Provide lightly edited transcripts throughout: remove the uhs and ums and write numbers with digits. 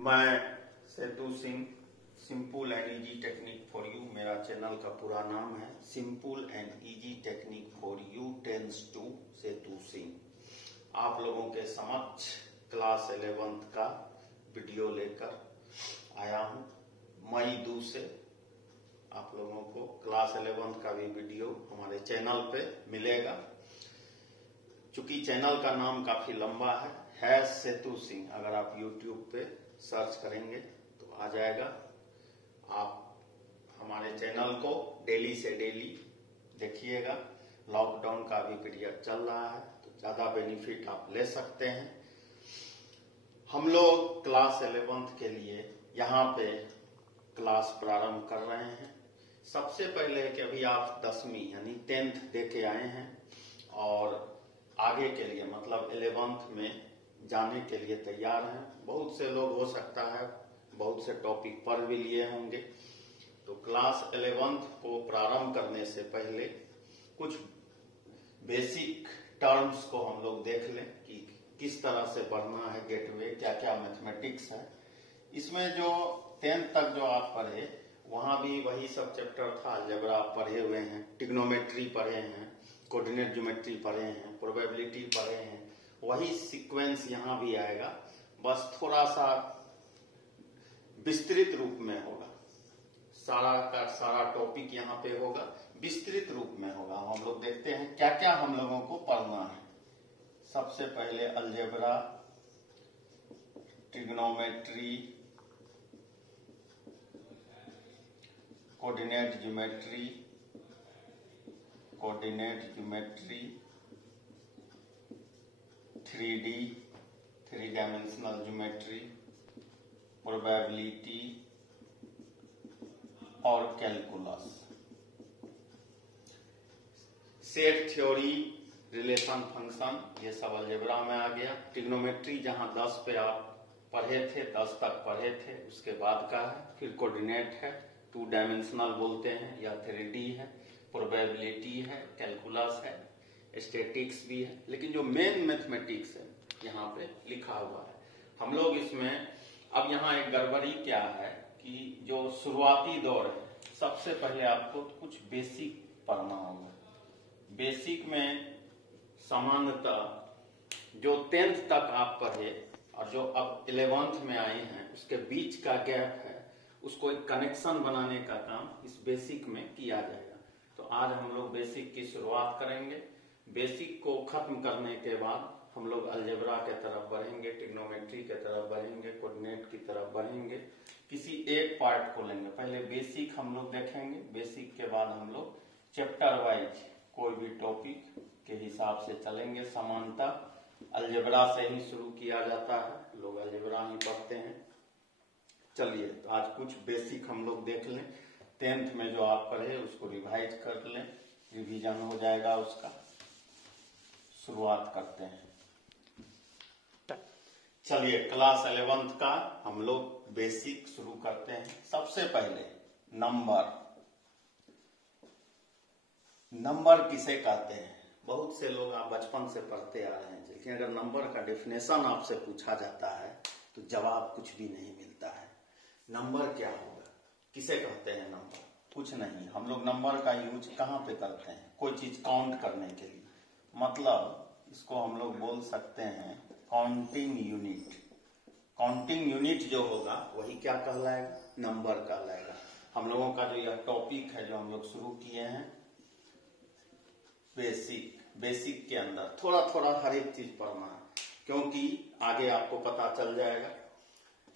मैं Setu Singh, simple and easy technique for you, मेरा channel का पूरा नाम है। Simple and easy technique for you tense to Setu Singh. आप लोगों के समक्ष क्लास 11th का वीडियो लेकर आया हूं। मई 2 से आप लोगों को क्लास 11th का भी वीडियो हमारे चैनल पे मिलेगा। चूंकि चैनल का नाम काफी लंबा है सेतु सिंह। अगर आप YouTube पे सर्च करेंगे तो आ जाएगा। आप हमारे चैनल को डेली से डेली देखिएगा। लॉकडाउन का भी पीरियड चल रहा है तो ज्यादा बेनिफिट आप ले सकते हैं। हम लोग क्लास 11th के लिए यहाँ पे क्लास प्रारंभ कर रहे हैं। सबसे पहले कि अभी आप 10वीं यानी 10th दे के आए हैं और आगे के लिए मतलब 11th में जाने के लिए तैयार हैं। बहुत से लोग हो सकता है बहुत से टॉपिक पढ़ भी लिए होंगे। तो क्लास 11th को प्रारंभ करने से पहले कुछ बेसिक टर्म्स को हम लोग देख लें कि किस तरह से बढ़ना है गेटवे, क्या क्या मैथमेटिक्स है। इसमें जो 10th तक जो आप पढ़े वहां भी वही सब चैप्टर था। अलजेब्रा आप पढ़े हुए हैं, ट्रिग्नोमेट्री पढ़े हैं, कोऑर्डिनेट ज्योमेट्री पढ़े हैं, प्रोबेबिलिटी पढ़े हैं। वही सीक्वेंस यहाँ भी आएगा, बस थोड़ा सा विस्तृत रूप में होगा। सारा का सारा टॉपिक यहाँ पे होगा, विस्तृत रूप में होगा। हम लोग देखते हैं क्या क्या हम लोगों को पढ़ना है। सबसे पहले algebra, trigonometry, coordinate geometry, coordinate geometry, 3D, 3 dimensional geometry, probability और calculus, set theory, relation function, ये सब अलजेब्रा में आ गया। ट्रिग्नोमेट्री जहां 10 पे आप पढ़े थे, 10 तक पढ़े थे, उसके बाद का है। फिर कोऑर्डिनेट है, 2 डायमेंशनल बोलते हैं या 3D है, प्रोबेबिलिटी है, कैलकुलस है, स्टैटिक्स भी है। लेकिन जो मेन मैथमेटिक्स है यहाँ पे लिखा हुआ है। हम लोग इसमें अब यहाँ एक गड़बड़ी क्या है कि जो शुरुआती दौर है, सबसे पहले आपको कुछ बेसिक पढ़ना होगा। बेसिक में सामान्यतः जो 10th तक आप पढ़े और जो अब 11th में आए हैं उसके बीच का गैप है, उसको एक कनेक्शन बनाने का काम इस बेसिक में किया जाएगा। तो आज हम लोग बेसिक की शुरुआत करेंगे। बेसिक को खत्म करने के बाद हम लोग अलजेब्रा के तरफ बढ़ेंगे, ट्रिग्नोमेट्री के तरफ बढ़ेंगे, कोऑर्डिनेट की तरफ बढ़ेंगे। किसी एक पार्ट को लेंगे। पहले बेसिक हम लोग देखेंगे, बेसिक के बाद हम लोग चैप्टर वाइज कोई भी टॉपिक के हिसाब से चलेंगे। सामान्यतः अलजेब्रा से ही शुरू किया जाता है, लोग अलजेब्रा ही पढ़ते हैं। चलिए तो आज कुछ बेसिक हम लोग देख लें। 10th में जो आप पढ़े उसको रिवाइज कर लें, रिवीजन हो जाएगा उसका। शुरुआत करते हैं। चलिए क्लास 11th का हम लोग बेसिक शुरू करते हैं। सबसे पहले नंबर। नंबर किसे कहते हैं? बहुत से लोग आप बचपन से पढ़ते आ रहे हैं, लेकिन अगर नंबर का डेफिनेशन आपसे पूछा जाता है तो जवाब कुछ भी नहीं मिलता है। नंबर क्या होगा? किसे कहते हैं नंबर? कुछ नहीं। हम लोग नंबर का यूज कहाँ पे करते हैं? कोई चीज काउंट करने के लिए। मतलब इसको हम लोग बोल सकते हैं काउंटिंग यूनिट। काउंटिंग यूनिट जो होगा वही क्या कहलाएगा? नंबर कहलाएगा। हम लोगों का जो यह टॉपिक है जो हम लोग शुरू किए हैं बेसिक। बेसिक के अंदर थोड़ा थोड़ा हर एक चीज पढ़ना है, क्योंकि आगे आपको पता चल जाएगा।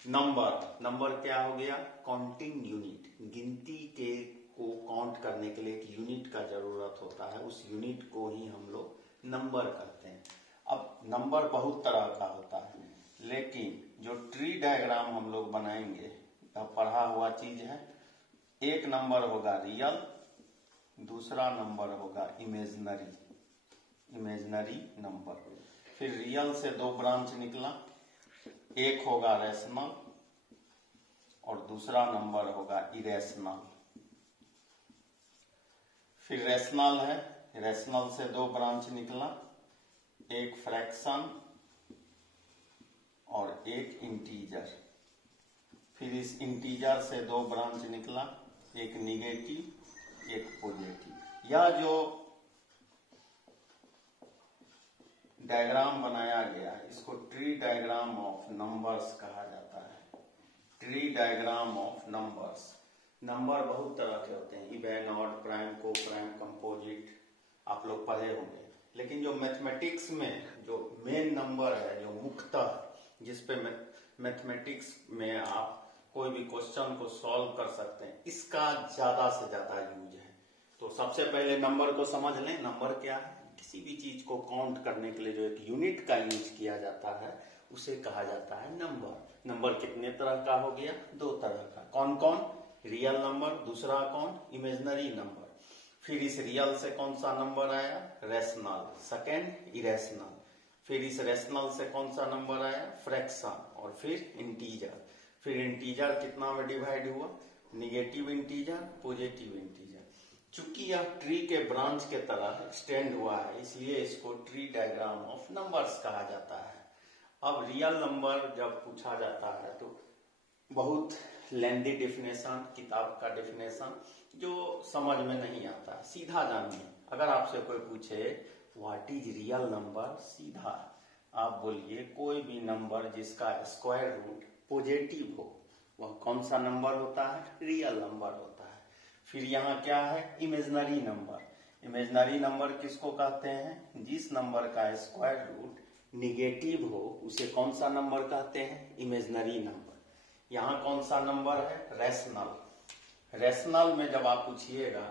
नंबर क्या हो गया? Counting unit. गिनती के को काउंट करने के लिए एक यूनिट का जरूरत होता है, उस यूनिट को ही हम लोग नंबर कहते हैं। अब नंबर बहुत तरह का होता है, लेकिन जो ट्री डायग्राम हम लोग बनाएंगे पढ़ा हुआ चीज है। एक नंबर होगा रियल, दूसरा नंबर होगा इमेजिनरी नंबर। फिर रियल से 2 ब्रांच निकला, एक होगा रैशनल और दूसरा नंबर होगा इरेशनल। फिर रैशनल है, रैशनल से 2 ब्रांच निकला, एक फ्रैक्शन और एक इंटीजर। फिर इस इंटीजर से दो ब्रांच निकला, एक निगेटिव एक पॉजिटिव। यह जो डायग्राम बनाया गया इसको ट्री डायग्राम ऑफ नंबर्स कहा जाता है। Tree diagram of numbers. Number बहुत तरह के होते हैं, इवन, ऑड, प्राइम, को प्राइम, कंपोजिट, आप लोग पढ़े होंगे। लेकिन जो मैथमेटिक्स में जो मेन नंबर है, जो मुख्यतः जिसपे मैथमेटिक्स में आप कोई भी क्वेश्चन को सॉल्व कर सकते हैं, इसका ज्यादा से ज्यादा यूज है। तो सबसे पहले नंबर को समझ लें। नंबर क्या है? किसी भी चीज को काउंट करने के लिए जो एक यूनिट का यूज किया जाता है उसे कहा जाता है नंबर। नंबर कितने तरह का हो गया? दो तरह का। कौन कौन? रियल नंबर, दूसरा कौन? Imaginary number. फिर इस रियल से कौन सा नंबर आया? रेशनल। Second irrational. फिर इस रेशनल से कौन सा नंबर आया? फ्रैक्शन। और फिर इंटीजर। फिर इंटीजर कितना में डिवाइड हुआ? Negative integer, positive integer. चूंकि यह ट्री के ब्रांच के तरह एक्सटेंड हुआ है इसलिए इसको ट्री डायग्राम ऑफ नंबर्स कहा जाता है। अब रियल नंबर जब पूछा जाता है तो बहुत लेंदी डेफिनेशन, किताब का डेफिनेशन जो समझ में नहीं आता। सीधा जानिए। अगर आपसे कोई पूछे व्हाट इज रियल नंबर, सीधा आप बोलिए कोई भी नंबर जिसका स्क्वायर रूट पॉजिटिव हो वह कौन सा नंबर होता है? रियल नंबर होता है। फिर यहाँ क्या है? Imaginary number. इमेजिनरी नंबर किसको कहते हैं? जिस नंबर का स्क्वायर रूट निगेटिव हो उसे कौन सा नंबर कहते हैं? Imaginary number. यहाँ कौन सा नंबर है? रेशनल। रेशनल में जब आप पूछिएगा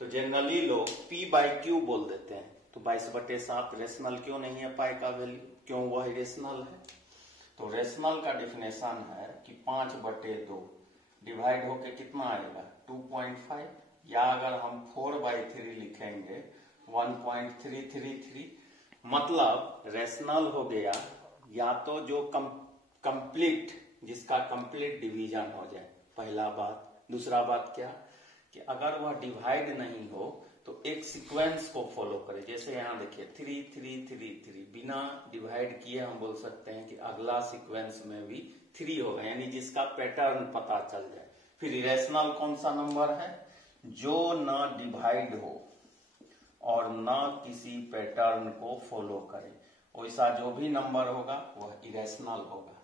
तो जनरली लोग p/q बोल देते हैं। तो 22/7 रेशनल क्यों नहीं है? पाई का वैल्यू क्यों? वह रेशनल है। तो रेशनल का डिफिनेशन है कि 5/2 डिवाइड होके कितना आएगा? 2.5। या अगर हम 4/3 लिखेंगे 1.333। मतलब रेशनल हो गया या तो जो कंप्लीट, जिसका कंप्लीट डिवीजन हो जाए, पहला बात। दूसरा बात क्या? कि अगर वह डिवाइड नहीं हो तो एक सीक्वेंस को फॉलो करे। जैसे यहाँ देखिए 3 3 3 3, बिना डिवाइड किए हम बोल सकते हैं कि अगला सीक्वेंस में भी 3 होगा, यानी जिसका पैटर्न पता चल जाए। फिर इरेशनल कौन सा नंबर है? जो ना डिवाइड हो और ना किसी पैटर्न को फॉलो करे, वैसा जो भी नंबर होगा वह इरेशनल होगा।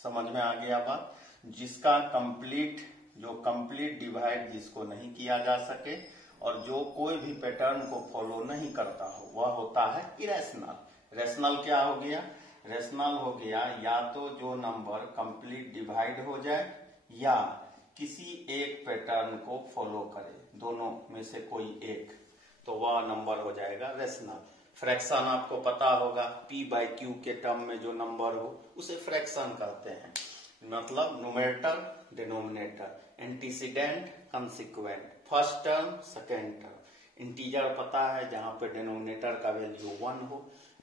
समझ में आ गया बात? जिसका कंप्लीट डिवाइड जिसको नहीं किया जा सके और जो कोई भी पैटर्न को फॉलो नहीं करता हो वह होता है इरेशनल। रेशनल क्या हो गया? रेशनल हो गया या तो जो नंबर कंप्लीट डिवाइड हो जाए या किसी एक पैटर्न को फॉलो करे, दोनों में से कोई एक, तो वह नंबर हो जाएगा रेशनल। फ्रैक्शन आपको पता होगा, p/q के टर्म में जो नंबर हो उसे फ्रैक्शन कहते हैं। मतलब numerator denominator, antecedent consequent, first term second term. Integer पता है जहां पे डिनोमिनेटर का वैल्यू 1 हो।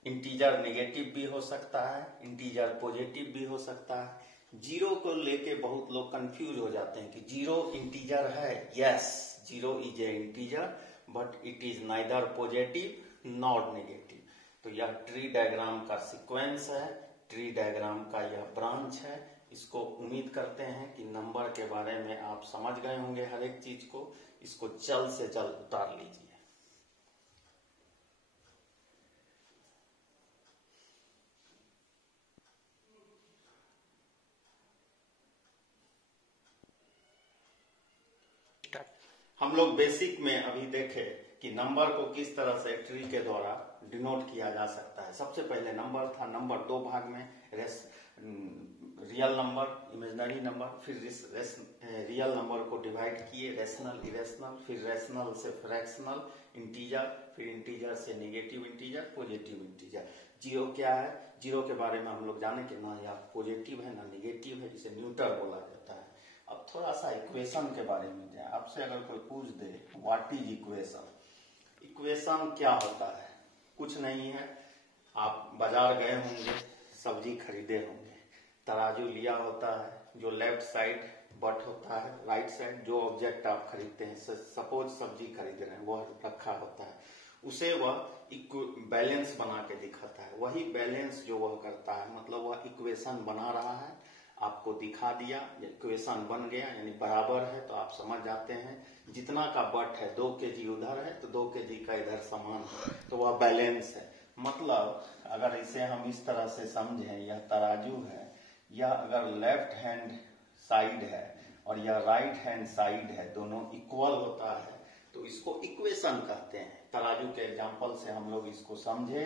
इंटीजर नेगेटिव भी हो सकता है, इंटीजर पॉजिटिव भी हो सकता है। जीरो को लेके बहुत लोग कंफ्यूज हो जाते हैं कि जीरो इंटीजर है। Yes, zero is a integer but it is neither positive not negative. तो यह ट्री डायग्राम का सीक्वेंस है, ट्री डायग्राम का यह ब्रांच है। इसको उम्मीद करते हैं कि नंबर के बारे में आप समझ गए होंगे हर एक चीज को। इसको जल्द से जल्द उतार लीजिए। हम लोग बेसिक में अभी देखे कि नंबर को किस तरह से ट्री के द्वारा डिनोट किया जा सकता है। सबसे पहले नंबर था। नंबर दो भाग में, रियल नंबर, इमेजिनरी नंबर। फिर रियल नंबर को डिवाइड किए, रेशनल, इरेशनल, फिर रेशनल से फ्रैक्शनल, इंटीजर, फिर इंटीजर से negative integer, positive integer. Zero क्या है? जीरो के बारे में हम लोग जाने कि ना या पॉजिटिव है ना नेगेटिव है, इसे न्यूट्रल बोला जाता है। अब थोड़ा सा इक्वेशन के बारे में जाए। आपसे अगर कोई पूछ दे व्हाट इज इक्वेशन, इक्वेशन क्या होता है? कुछ नहीं है। आप बाजार गए होंगे, सब्जी खरीदे होंगे, तराजू लिया होता है, जो लेफ्ट साइड बट होता है, राइट साइड जो ऑब्जेक्ट आप खरीदते हैं, सपोज सब्जी खरीद रहे हैं, वह रखा होता है, उसे वह बैलेंस बना के दिखाता है। वही बैलेंस जो वह करता है, मतलब वह इक्वेशन बना रहा है, आपको दिखा दिया, इक्वेशन बन गया, यानी बराबर है तो आप समझ जाते हैं जितना का बट है 2 kg उधर है तो 2 kg का इधर समान है तो वह बैलेंस है। मतलब अगर इसे हम इस तरह से समझें, यह तराजू है, यह अगर लेफ्ट हैंड साइड है और यह राइट हैंड साइड है, दोनों इक्वल होता है तो इसको इक्वेशन कहते हैं। तराजू के एग्जांपल से हम लोग इसको समझे,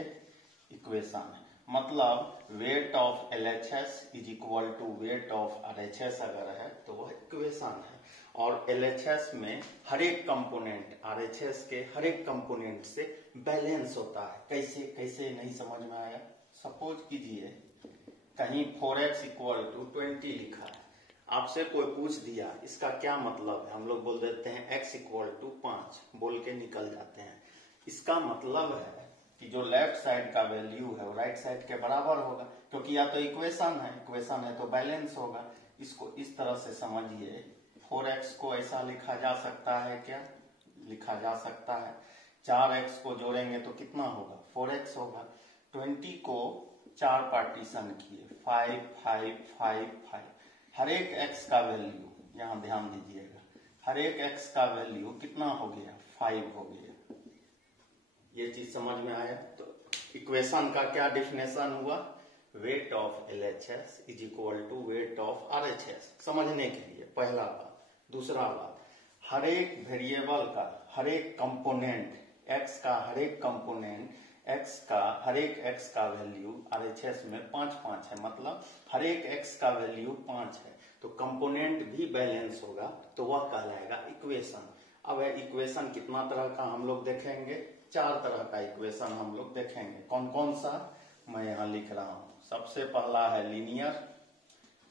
इक्वेशन है मतलब weight of LHS is equal to weight of RHS अगर है तो वह इक्वेशन है। और LHS में हर एक कंपोनेंट RHS के हर एक कंपोनेंट से बैलेंस होता है। कैसे कैसे नहीं समझ में आया? सपोज कीजिए कहीं 4x इक्वल टू 20 लिखा है, आपसे कोई पूछ दिया इसका क्या मतलब है, हम लोग बोल देते हैं x इक्वल टू 5 बोल के निकल जाते हैं। इसका मतलब है कि जो लेफ्ट साइड का वैल्यू है वो राइट साइड के बराबर होगा, क्योंकि या तो इक्वेशन है तो बैलेंस होगा। इसको इस तरह से समझिए, 4x को ऐसा लिखा जा सकता है, क्या लिखा जा सकता है, 4x को जोड़ेंगे तो कितना होगा, 4x होगा। 20 को 4 पार्टीशन किए, 5 5 5 5, हर एक x का वैल्यू, यहाँ ध्यान दीजिएगा, हर एक x का वैल्यू कितना हो गया, 5 हो गया। ये चीज समझ में आया? तो इक्वेशन का क्या डिफिनेशन हुआ, weight of LHS is equal to weight of RHS। समझने के लिए पहला बात। दूसरा बात, हर एक वेरिएबल का हर एक कंपोनेंट x का हर एक कंपोनेंट x का हर एक x का वैल्यू RHS में 5 5 है, मतलब हर एक x का वैल्यू 5 है तो कंपोनेंट भी बैलेंस होगा तो वह कहलाएगा इक्वेशन। अब इक्वेशन कितना तरह का हम लोग देखेंगे, 4 तरह का इक्वेशन हम लोग देखेंगे। कौन कौन सा मैं यहाँ लिख रहा हूँ। सबसे पहला है लीनियर,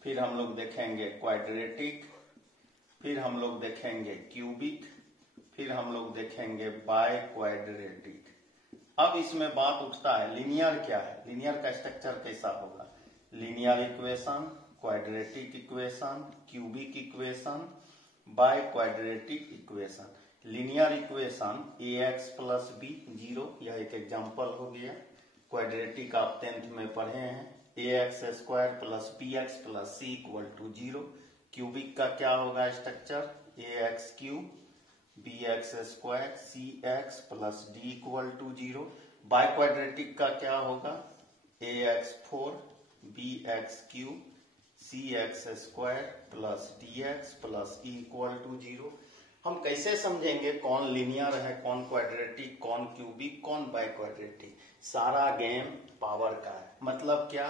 फिर हम लोग देखेंगे क्वाड्रेटिक, फिर हम लोग देखेंगे क्यूबिक, फिर हम लोग देखेंगे बाय क्वाड्रेटिक। अब इसमें बात उठता है लीनियर क्या है, लीनियर का स्ट्रक्चर कैसा होगा, linear equation, quadratic equation, cubic equation, by quadratic equation. Linear equation ax plus b 0, यह एक एग्जांपल हो गया। क्वाड्रेटिक आप 10th में पढ़े हैं, ax square plus bx plus c equal to 0। Cubic का क्या होगा structure, ax cube bx square cx plus d equal to 0। Biquadratic का क्या होगा, ax 4 bx cube cx square plus dx plus e equal to 0। हम कैसे समझेंगे कौन लीनियर है, कौन क्वाड्रेटिक, कौन क्यूबिक, कौन बाय क्वाड्रेटिक? सारा गेम पावर का है। मतलब क्या,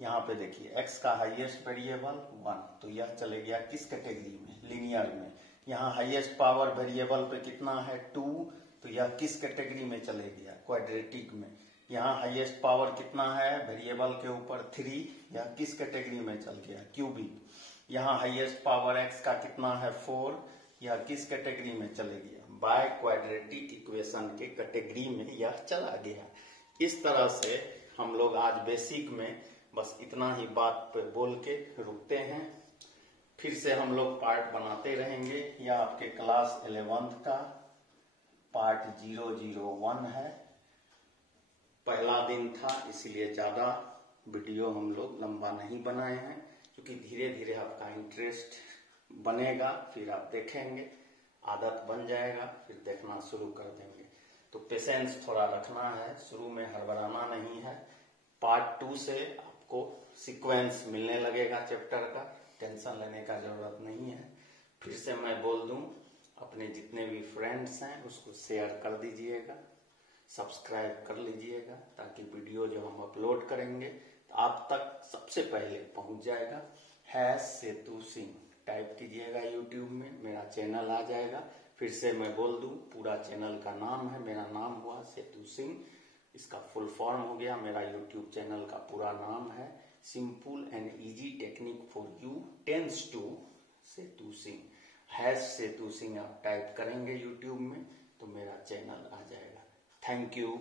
यहाँ पे देखिए x का हाईएस्ट वेरिएबल 1 तो यह चले गया किस कैटेगरी में, लीनियर में। यहाँ हाईएस्ट पावर वेरिएबल पे कितना है 2 तो यह किस कैटेगरी में चले गया, क्वाड्रेटिक में। यहाँ हाईएस्ट पावर कितना है वेरिएबल के ऊपर 3, यह किस कैटेगरी में चल गया, क्यूबिक। यहाँ हाईएस्ट पावर x का कितना है 4, यह किस कैटेगरी में चले गया, बाय क्वाड्रेटिक इक्वेशन के कैटेगरी में यह चला गया। इस तरह से हम लोग आज बेसिक में बस इतना ही बात पे बोल के रुकते हैं। फिर से हम लोग पार्ट बनाते रहेंगे। यह आपके क्लास 11th का पार्ट 001 है। पहला दिन था इसलिए ज्यादा वीडियो हम लोग लंबा नहीं बनाए हैं, क्योंकि धीरे धीरे आपका इंटरेस्ट बनेगा, फिर आप देखेंगे, आदत बन जाएगा, फिर देखना शुरू कर देंगे। तो पेशेंस थोड़ा रखना है, शुरू में हड़बड़ाना नहीं है। पार्ट 2 से आपको सीक्वेंस मिलने लगेगा चैप्टर का, टेंशन लेने का जरूरत नहीं है। फिर से मैं बोल दूं, अपने जितने भी फ्रेंड्स हैं उसको शेयर कर दीजिएगा, सब्सक्राइब कर लीजिएगा, ताकि वीडियो जो हम अपलोड करेंगे तो आप तक सबसे पहले पहुंच जाएगा। #सेतु सिंह टाइप कीजिएगा यूट्यूब में, मेरा चैनल आ जाएगा। फिर से मैं बोल दूं, पूरा चैनल का नाम है, मेरा नाम हुआ सेतु सिंह, इसका फुल फॉर्म हो गया। मेरा यूट्यूब चैनल का पूरा नाम है simple and easy technique for you tense to Setu Singh. #Setu Singh आप टाइप करेंगे यूट्यूब में तो मेरा चैनल आ जाएगा। Thank you.